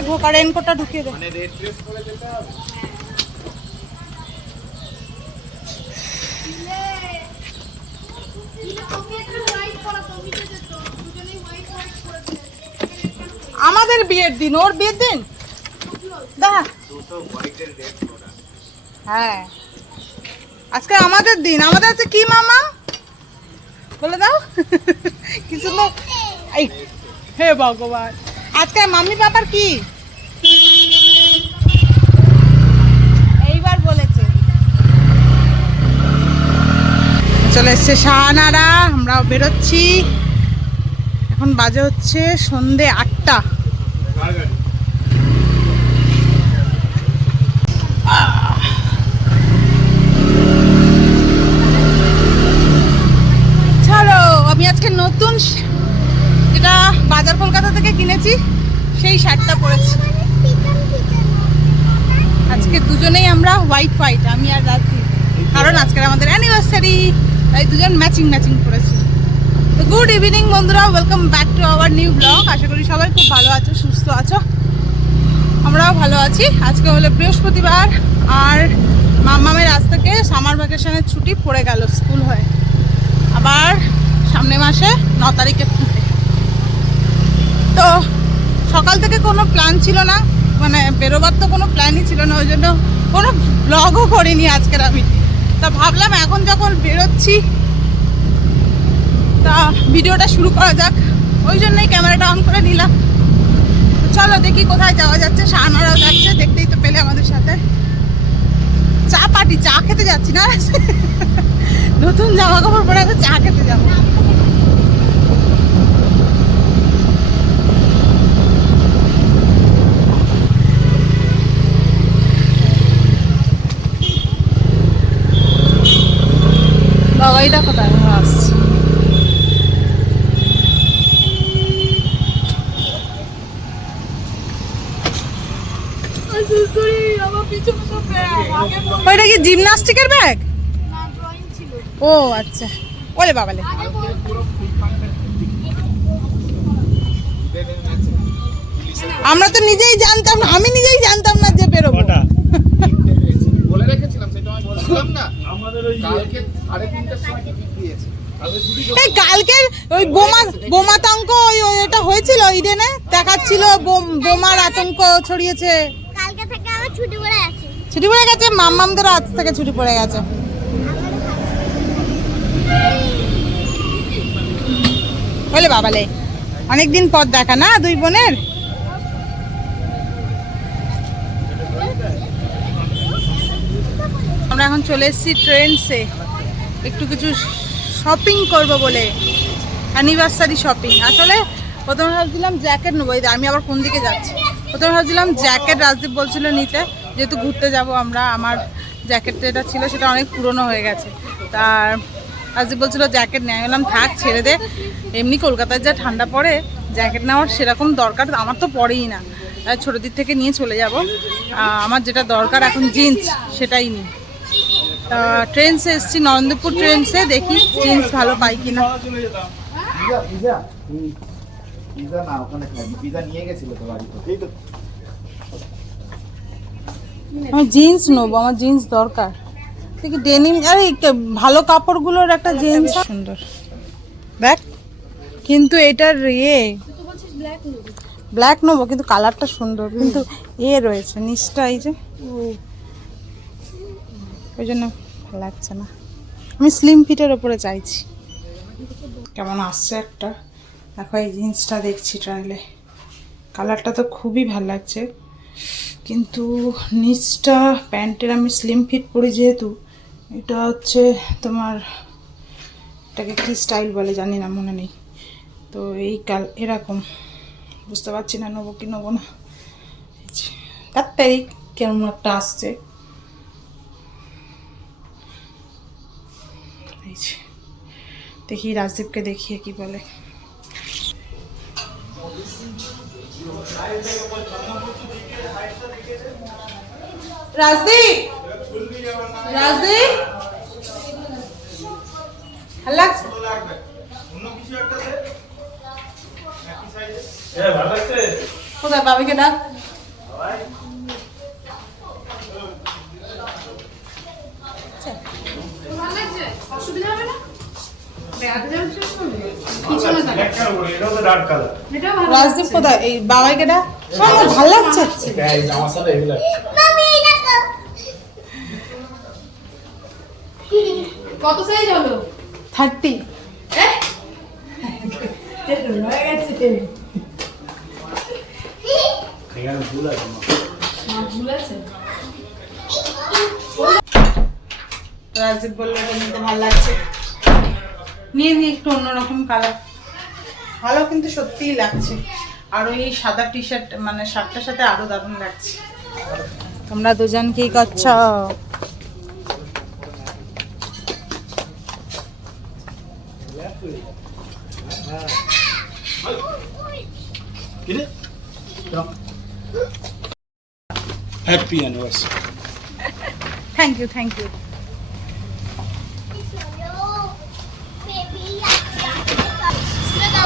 রেনকোটটা ঢোকা, রেনকোটটা ঢুকিয়ে দে। আমাদের বিয়ের দিন, ওর বিয়ের দিন দেখা। হ্যাঁ আজকে আমাদের দিন। আমাদের আছে কি মামা বলে দাও কিছু না। হে ভগবান, আজকে মাম্মি পাপার কি এইবার বলেছে। চলে এসছে শাহানারা, আমরাও বেরোচ্ছি। এখন বাজে হচ্ছে সন্ধে 8টা। ছাড়ো, আমি আজকে নতুন যেটা বাজার কলকাতা থেকে কিনেছি সেই শার্টটা পরেছি। আজকে দুজনেই আমরা হোয়াইট হোয়াইট, আমি আর রাজি, কারণ আজকে আমাদের অ্যানিভার্সারি, তাই দুজন ম্যাচিং ম্যাচিং করেছি। তো গুড ইভিনিং বন্ধুরা, welcome back to our new blog. আশা করি সবাই খুব ভালো আছো, সুস্থ আছো, আমরাও ভালো আছি। আজকে হলো বৃহস্পতিবার, আর মামামের আজ থেকে সামার ভ্যাকেশনের ছুটি পড়ে গেল, স্কুল হয়ে আবার সামনে মাসে 9 তারিখে খুলবে। তো সকাল থেকে কোনো প্ল্যান ছিল না, মানে বেরোবার তো কোনো প্ল্যানই ছিল না, ওই জন্য কোনো ব্লগও করিনি আজকের আমি। তা ভাবলাম এখন যখন বেরোচ্ছি তা ভিডিওটা শুরু করা যাক, ওই জন্যই ক্যামেরাটা অন করে নিলাম। চলো দেখি কোথায় যাওয়া যাচ্ছে। শাহানারাও যাচ্ছে, দেখতেই তো পেলে আমাদের সাথে। চা পার্টি, চা খেতে যাচ্ছি না, নতুন জামা কাপড় পরে আছে, চা খেতে যাবো। বাবাইটা কোথায় আসছে? ওইটা কি জিমনাস্টিকের ব্যাগ? ও আচ্ছা, ওলে বাবালে। আমরা তো নিজেই জানতাম না, আমি নিজেই জানতাম না যে বেরোবো। বলে রেখেছিলাম, সেটা আমি বলছিলাম না, কালকে 3:30টার সময় টিকিট দিয়েছে। এই কালকের ওই বোমাতঙ্ক ওইটা হয়েছিল ইডেনে, দেখাচ্ছিল বোমার আতঙ্ক ছড়িয়েছে। কালকে থেকে আবার ছুটি পড়ে আছে। ছুটি পড়ে গেছে, মাম্মামদের আজ থেকে ছুটি পড়ে গেছে। বলে বাবালে, অনেকদিন পর দেখা না দুই বোনের। আমরা এখন চলে এসেছি ট্রেন্ডসে, একটু কিছু শপিং করব বলে, অ্যানিভার্সারি শপিং। আসলে প্রথমে ভাবছিলাম জ্যাকেট নেবো, আমি আবার কোন দিকে যাচ্ছি। প্রথমে ভাবছিলাম জ্যাকেট, রাজদীপ বলছিল নিতে, যেহেতু ঘুরতে যাব আমরা। আমার জ্যাকেট যেটা ছিল সেটা অনেক পুরনো হয়ে গেছে, তার রাজদীপ বলছিল জ্যাকেট নেই। আমি বললাম থাক, ছেড়ে দে, এমনি কলকাতায় যা ঠান্ডা পড়ে, জ্যাকেট নেওয়ার সেরকম দরকার আমার তো পড়েই না, ছোটো দিক থেকে নিয়ে চলে যাব। আমার যেটা দরকার এখন জিন্স, সেটাই নিই। ট্রেন্ডসে এসেছি, নরেন্দ্রপুর ট্রেন্ডসে, দেখি জিন্স ভালো পাই কিনা। আমি জিন্স নেবো, আমার জিন্স দরকার। দেখি ডেনিম, আরে ভালো কাপড়গুলোর একটা জিন্স সুন্দর দেখ, কিন্তু এটার ব্ল্যাক নেবো, কিন্তু কালারটা সুন্দর, কিন্তু রয়েছে নিচটা, এই যে ওই জন্য ভালো লাগছে না। আমি স্লিম ফিটের ওপরে চাইছি। কেমন আসছে একটা, দেখো এই জিন্সটা দেখছি ট্রায়ালে, কালারটা তো খুবই ভালো লাগছে, কিন্তু নিচটা প্যান্টের আমি স্লিম ফিট পরি যেহেতু, এটা হচ্ছে তোমার, এটাকে কি স্টাইল বলে জানি না, মনে নেই। তো এই এরকম বুঝতে পারছি না নেবো কি নেবো না। তাড়াতাড়ি কেমন একটা আসছে, দেখি রাজদীপকে দেখিয়ে কি বলে। রাজদীপ, রাজদীপ ভালো লাগছে? কোথায় বাবিকে ডাক। অসুবিধা হবে না? রাজদীপ কোথায়? এই বাবাই কেটা ভালো লাগছে। কত সাইজ হলো? 30। ভুল আছে। রাজদীপ বললো এটা নিতে ভালো লাগছে, নিয়ে একটু অন্যরকম কালার, ভালো কিন্তু সত্যিই লাগছে। আর ওই সাদা টি শার্ট মানে শার্টটার সাথে আরো দারুণ লাগছে। তোমরা দুজন কি করছো? Happy anniversary. Thank you, thank you.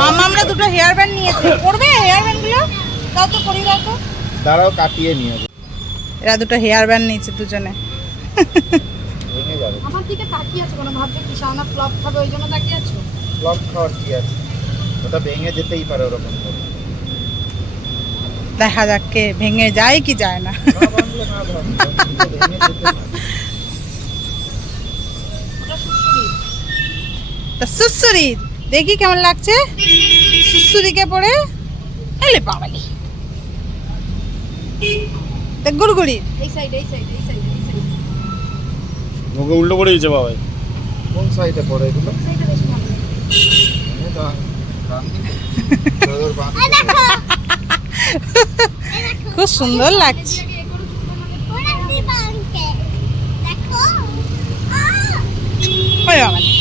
মামা আমরা দুটো হেয়ার ব্যান্ড নিয়েছি, করবে হেয়ার ব্যান্ড গুলো? তাও তো করি রাখো। দাঁড়াও কাটিয়ে নিয়ে যাবো। এরা দুটো হেয়ার ব্যান্ড নিয়েছে দুজনে। ভেঙে যাবে। আমার দিকে তাকিয়ে আছো, কোনো ভাবছে কি সামনে ফ্লপ খাবে ওই জন্য তাকিয়ে আছো? ব্লক খাওয়ার কি আছে, ওটা ভেঙে যেতেই পারে ওরকম করে। দেখা যাক কে ভেঙে যায় কি যায় না। না ভাঙলে না ভাঙলে, কিন্তু ভেঙে যেতে পারে। তা সুসুরি দেখি কেমন লাগছে সুসুরিকে পরে। এলে বাবালি দেখ গুড়গুড়ি। এই সাইড এই সাইড এই সাইড এই সাইড মুখে উল্টো করে দিয়েছে বাবাই। কোন সাইডে পড়ে এগুলো? সাইডটা বেশি ভালো। এই ডান দিকে। তোর বাঁ এই দিকে। দেখো খুব সুন্দর লাগছে। ওরা কি বাংকে দেখো ওই বাবালি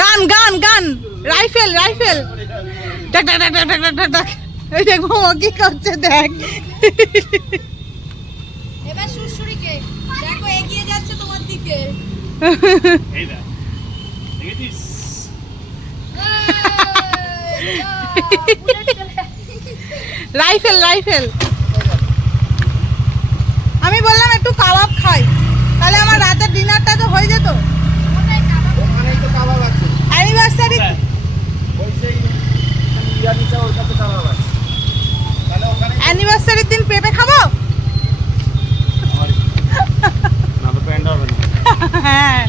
গান গান গান রাইফেল রাইফেল ডাক ডাক ডাক ডাক ডাক ডাক ডাক। ওই দেখো ও কি করছে দেখ। এবার সুরসুরিকে দেখো এগিয়ে যাচ্ছে তোমার দিকে। এই দেখ দেখেছিস? Rifle rifle. আমি বললাম একটু কাবাব খাই, তাহলে আমার রাতের ডিনারটা তো হয়ে যেত। ওখানেই তো কাবাব আছে। অ্যানিভার্সারি ওই সেই বিরিয়ানি চা ওর কাছে কাবাব আছে। তাহলে ওখানে অ্যানিভার্সারির দিন পেঁপে খাবো। না তো প্যান্ট হবে না। হ্যাঁ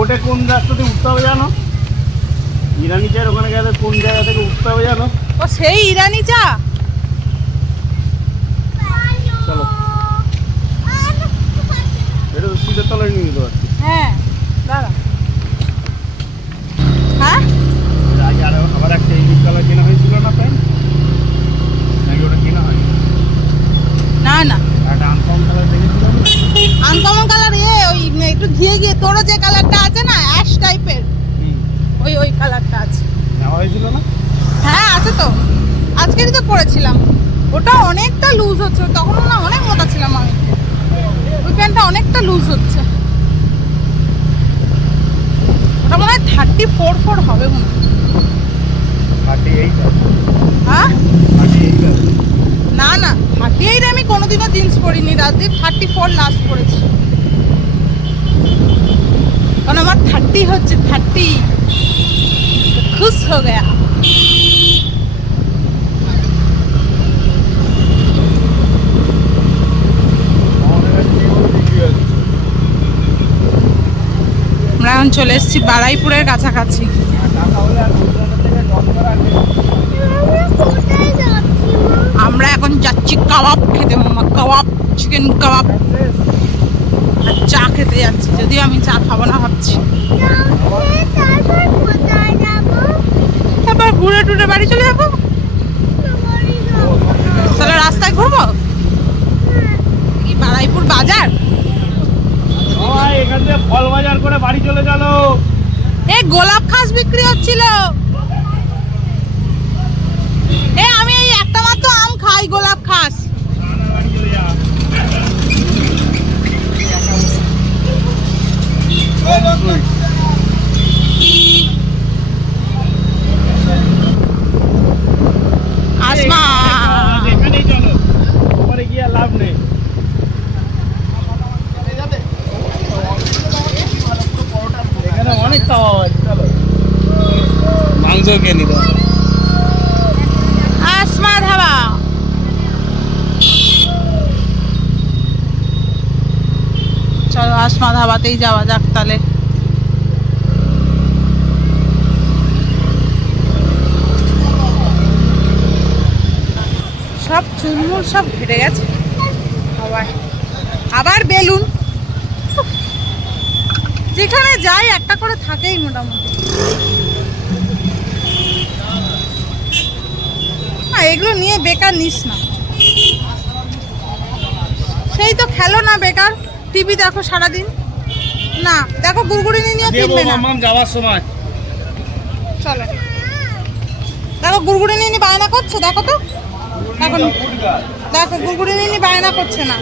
ওটা কোন রাস্তা থেকে উঠতে হবে জানো? ইরানি চায়ের ওখানে গেলে কোন জায়গা থেকে উঠতে হবে জানো? ও সেই ইরানি চা। চলো এটা তো সিটের তলায় নিয়ে যেতে পারছি। হ্যাঁ দাঁড়া। হ্যাঁ এর আগে আবার একটা ইউনিক কালার কেনা হয়েছিল না প্যান্ট? নাকি ওটা কেনা হয়? না না একটা আনকমন কালার দেখেছিলাম। আনকমন কালার ওই একটু ঘিয়ে গিয়ে তোরও যে কালারটা আছে না অ্যাশ টাইপের, ওই ওই কালারটা আছে। নেওয়া হয়েছিল না? হ্যাঁ আছে তো, আজকেরই তো পরেছিলাম। ওটা অনেকটা লুজ হচ্ছে, তখন না অনেক মোটা ছিলাম আমি। ওই প্যান্টটা অনেকটা লুজ হচ্ছে। ওটা মনে হয় 34 হবে মনে হয়। 38 আছে। হ্যাঁ 38 আছে। না না 38 আমি কোনোদিনও জিন্স পরিনি রাজদীপ, 34 লাস্ট পরেছি। কারণ আমার 30 হচ্ছে 30। খুশ হয়ে গয়া। আমাদের কাছে এগুলো বিক্রি হচ্ছে। আমরা এখন চলে এসেছি বারাইপুরের কাছাকাছি। টাকা হলে আর গুজরাটের থেকে 10 টাকা আনবে। কোথায় যাচ্ছি মা? আমরা এখন যাচ্ছি কাবাব খেতে মামা, কাবাব চিকেন কাবাব আর চা খেতে যাচ্ছি। যদিও আমি চা খাবো না ভাবছি, তারপর কোথায় যাবো? তারপর ঘুরে টুরে বাড়ি চলে যাবো। বাড়ি যাবো। তাহলে রাস্তায় ঘুরবো কি? বারাইপুর বাজার সবাই এখান থেকে ফল বাজার করে বাড়ি চলে গেল। গোলাপ খাস বিক্রি হচ্ছিল। আমি এই একটা মাত্র আম খাই, গোলাপ খাস। আসমা এখানেই চলো, ওপরে গিয়ে আর লাভ নেই। এখানে অনেক খাওয়া হয়, চলো মাংস খেয়ে নিতে হবে। আসমা ধাবা। চলো আসমা ধাবাতেই যাওয়া যাক তাহলে। সব চুলমুল সব ঘেটে গেছে। আবার বেলুন, যেখানে যাই একটা করে থাকেই মোটামুটি। এগুলো নিয়ে বেকার নিস না, সেই তো খেলো না বেকার। টিভি দেখো সারাদিন, না দেখো গুড়গুড়ি নিয়ে কিনবে না। যাওয়ার সময় চলো দেখো গুড়গুড়ি নিয়ে বায়না করছে, দেখো তো এখন, দেখো গুড়গুড়ি নিয়ে বায়না করছে না।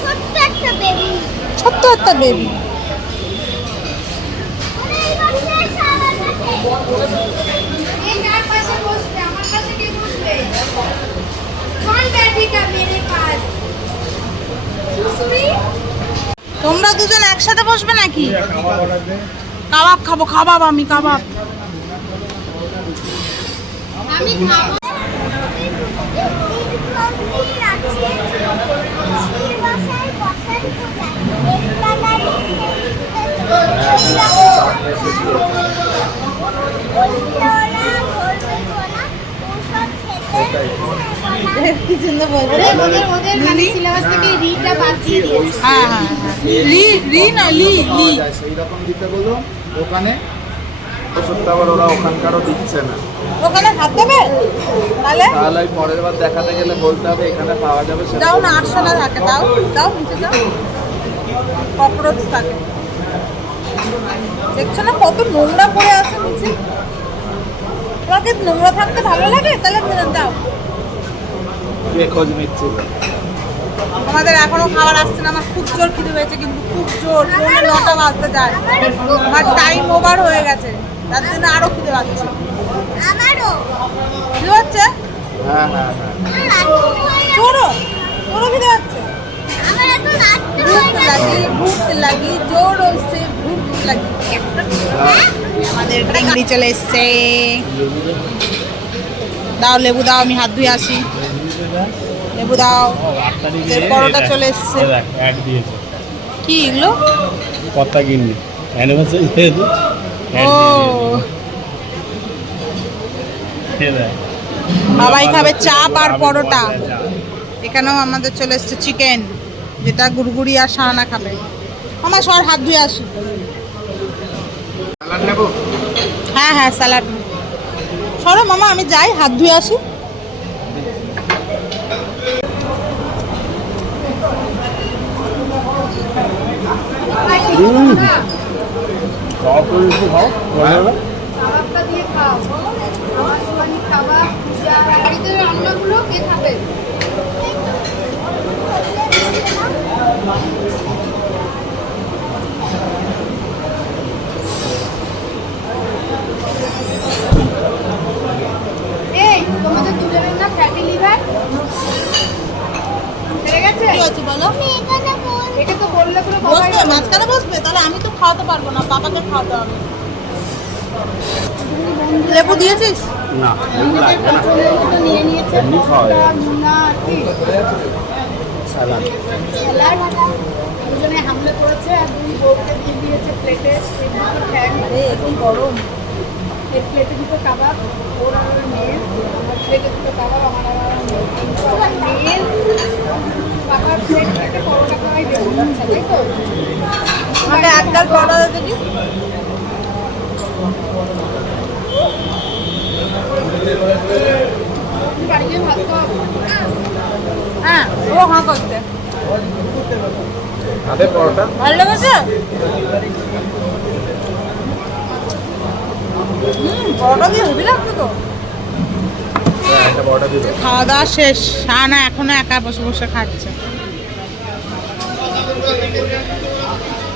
ছোট্ট একটা বেবি। ছোট্ট একটা বেবি। এই কার পাশে বসবে? আমার পাশে কে বসবে? कौन बैठेगा मेरे पास? सुसुरी? তোমরা দুজন একসাথে বসবে নাকি? কাবাব খাবো, কাবাব। আমি কাবাব। আমি খাবো। কি সুন্দর বলছে। ওদের মানে সিলেবাস থেকে রিটা বাদ দিয়ে দিয়েছে। হ্যাঁ হ্যাঁ রি না লি লি। সেই রকম দিতে বলো দোকানে, ওষুধটা আবার ওরা ওখানকারও দিচ্ছে না। ওখানে হাত দেবে তাহলে? তাহলে ওই পরের বার দেখাতে গেলে বলতে হবে এখানে পাওয়া যাবে। দাও না, 800 টাকা থাকে। দাও দাও, নিচে যাও। ককরোচ থাকে, দেখছো না কত নোংরা পড়ে আছে নিচে। তোমাকে নোংরা থাকতে ভালো লাগে? তাহলে দাও। কে খোঁজ নিচ্ছি? আমাদের এখনো খাবার আসছে না। আমার খুব জোর খিদে হয়েছে, কিন্তু খুব জোর। 9টা বাজতে যায়, আমার টাইম ওভার হয়ে গেছে, তার জন্য আরো খিদে পাচ্ছে। আমারও। খিদে পাচ্ছে? হ্যাঁ হ্যাঁ হ্যাঁ। তোরও তোরও খিদে পাচ্ছে? আমার এত রাত্রে ভূত লাগি জোর হচ্ছে, ভূত লাগি। আমাদের চিংড়ি চলে এসছে। দাও লেবু দাও, আমি হাত ধুয়ে আসি। লেবু দাও। পরোটা চলে এসছে। অ্যাড দিয়েছে কি এগুলো? কত্তা কিনবি অ্যানিভার্সারি যেহেতু ও বাবাই খাবে চাপ আর পরোটা। এখানেও আমাদের চলে এসছে চিকেন, যেটা গুড়গুড়ি আর সাহানা খাবে। আমার সবার হাত ধুয়ে আসি। স্যালাড নেবো? হ্যাঁ হ্যাঁ স্যালাড। সরো মামা, আমি যাই হাত ধুয়ে আসি। খাবারটা দিয়ে খাও। আমার সোয়ানি খাবার, পূজা, বাড়িতে রান্নাগুলো কে খাবে? এই তোমাদের দুজনের না ফ্যাটি লিভার সেরে গেছে? কি হচ্ছে বলো? এটা তো বললে পুরো বাবাই বসবে মাঝখানে বসবে, তাহলে আমি তো খাওয়াতে পারবো না, বাবাকে খাওয়াতে হবে। লেবু দিয়েছিস? না নিয়ে নিয়েছে পরোটা, মুনা, কি স্যালাড স্যালাড। দুজনে হামলে করেছে আর দুই বউকে দিয়ে দিয়েছে প্লেটে। আরে কি গরম। এক প্লেটে দুটো কাবাব, ওর আর ওর মেয়ের। আমার প্লেটে দুটো কাবাব, আমার আর আমার মেয়ের। মেয়ের কাবাব আচ্ছা তাই তো আমাকে এক ডাল পরোটা দেখি। বাড়ি গিয়ে ভাত খাওয়া হ্যাঁ ও হ্যাঁ করতে তাদের পরোটা ভালো লেগেছে। পরোটা দিয়ে হেভি লাগছে তো। একটা পরোটা দিল। খাওয়া দাওয়া শেষ, শাহানা এখনো একা বসে বসে খাচ্ছে।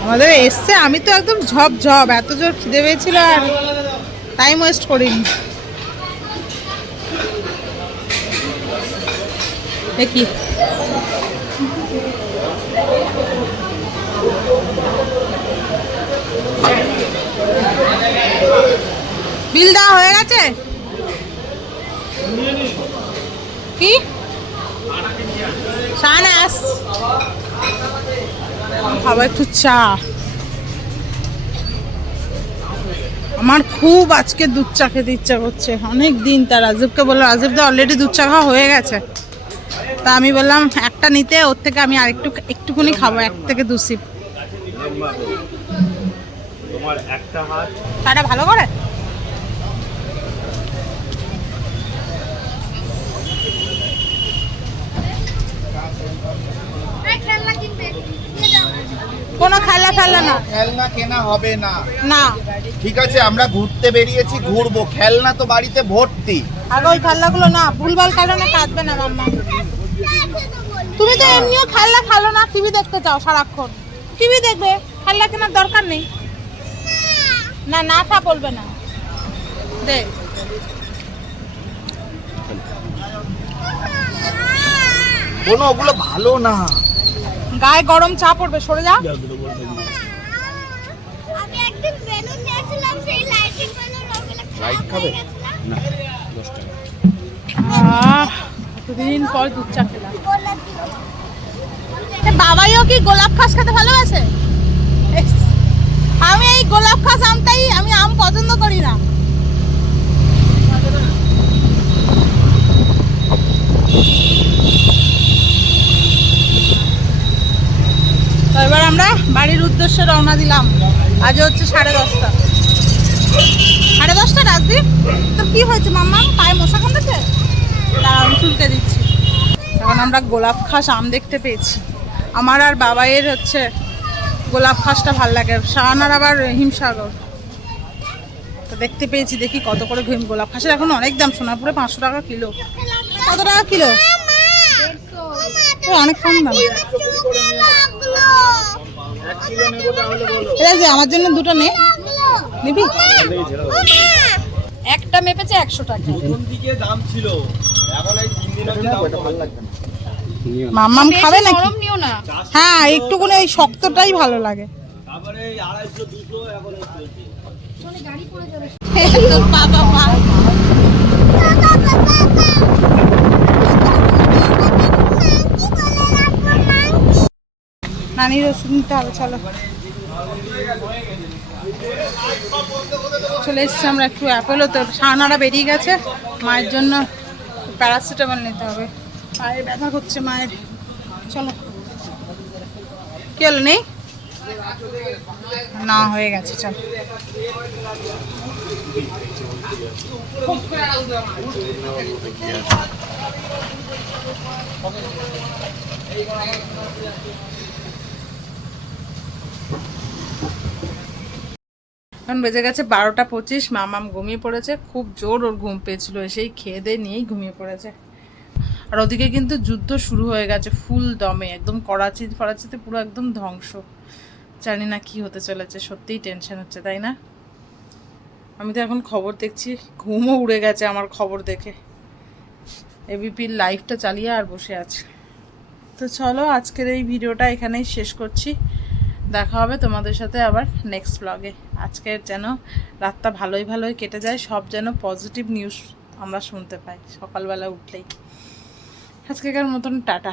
আমাদের এসছে, আমি তো একদম ঝপ ঝপ, এত জোর খিদে পেয়েছিল আর টাইম ওয়েস্ট করিনি। দেখি বিল দেওয়া হয়ে গেছে কি? শাহনাজ খাবো একটু চা। আমার খুব আজকে দুধ চা খেতে ইচ্ছা করছে, অনেক দিন। তার রাজীবকে বললাম, রাজীব তো অলরেডি দুধ চা খাওয়া হয়ে গেছে, তা আমি বললাম একটা নিতে, ওর থেকে আমি আর একটুখানি খাবো, 1 থেকে 2 সিপ। তোমার একটা হাত চাটা ভালো করে। খেলনা কিনবে নিয়ে যাও। কোনো খেলা ফেলা না, খেলনা কেনা হবে না। না ঠিক আছে, আমরা ঘুরতে বেরিয়েছি, ঘুরবো, খেলনা তো বাড়িতে ভর্তি। আগে ওই খেলনাগুলো না, ভুলভাল কারণে কাঁদবে না মাম্মা। তুমি তো এমনিও খেলনা খেলো না, টিভি দেখতে চাও সারাক্ষণ। টিভি দেখবে, খেলনা কেনার দরকার নেই। না না তা বলবে না, দে। কোনো ওগুলো ভালো না। গায়ে গরম চা পড়বে, সরে যা। আমি একদিন বেলুন নিয়েছিলাম, সেই লাইটিং বেলুন, ওগুলো লাইট খাবে? না 10 টাকা কতদিন পর দুধ চা খেলাম। গোলাপ দিল। বাবাইও কি গোলাপ খাস খেতে ভালোবাসে? আমি এই গোলাপ খাস আমটাই, আমি আম পছন্দ করি না। তো এবার আমরা বাড়ির উদ্দেশ্যে রওনা দিলাম। আজ হচ্ছে 10:30। 10:30 রাজদীপ, তোর কি হয়েছে মাম্মা? পায়ে মশা কামড়েছে? দাঁড়াও আমি চুলকে দিচ্ছি। এখন আমরা গোলাপ খাস আম দেখতে পেয়েছি। আমার আর বাবাইয়ের হচ্ছে গোলাপ খাসটা ভাল লাগে, শাহানার আবার হিমসাগর। তো দেখতে পেয়েছি, দেখি কত করে গোলাপ খাসের এখন অনেক দাম। সোনারপুরে 500 টাকা কিলো। কত টাকা কিলো? অনেক কম দাম। এই যে আমার জন্য দুটো নে, নিবি? একটা মেপেছে 100 টাকা। মাম্মাম খাবে নাকি? গরম নিও না। হ্যাঁ একটুখানি ওই শক্তটাই ভালো লাগে। তোর বাবা মা নানির ওষুধ নিতে হবে, চলো। চলে এসছি আমরা একটু অ্যাপোলো। তো শাহানারা বেরিয়ে গেছে, মায়ের জন্য প্যারাসিটামল নিতে হবে, পায়ে ব্যথা করছে মায়ের। চলো। কি হলো, নেই? না হয়ে গেছে, চল। এখন বেজে গেছে 12:25। মামাম ঘুমিয়ে পড়েছে, খুব জোর ওর ঘুম পেয়েছিল, এসেই খেয়ে দিয়ে নিয়েই ঘুমিয়ে পড়েছে। আর ওদিকে কিন্তু যুদ্ধ শুরু হয়ে গেছে ফুল দমে, একদম ফরাচিতে পুরো একদম ধ্বংস। জানি না কি হতে চলেছে, সত্যিই টেনশন হচ্ছে, তাই না? আমি তো এখন খবর দেখছি, ঘুমও উড়ে গেছে আমার খবর দেখে। এবিপির লাইভটা চালিয়ে আর বসে আছে। তো চলো, আজকের এই ভিডিওটা এখানেই শেষ করছি। দেখা হবে তোমাদের সাথে আবার নেক্সট ব্লগে। আজকের যেন রাতটা ভালোই কেটে যায়, সব যেন পজিটিভ নিউজ আমরা শুনতে পাই সকালবেলা উঠলেই। আজকেকার মতন টাটা।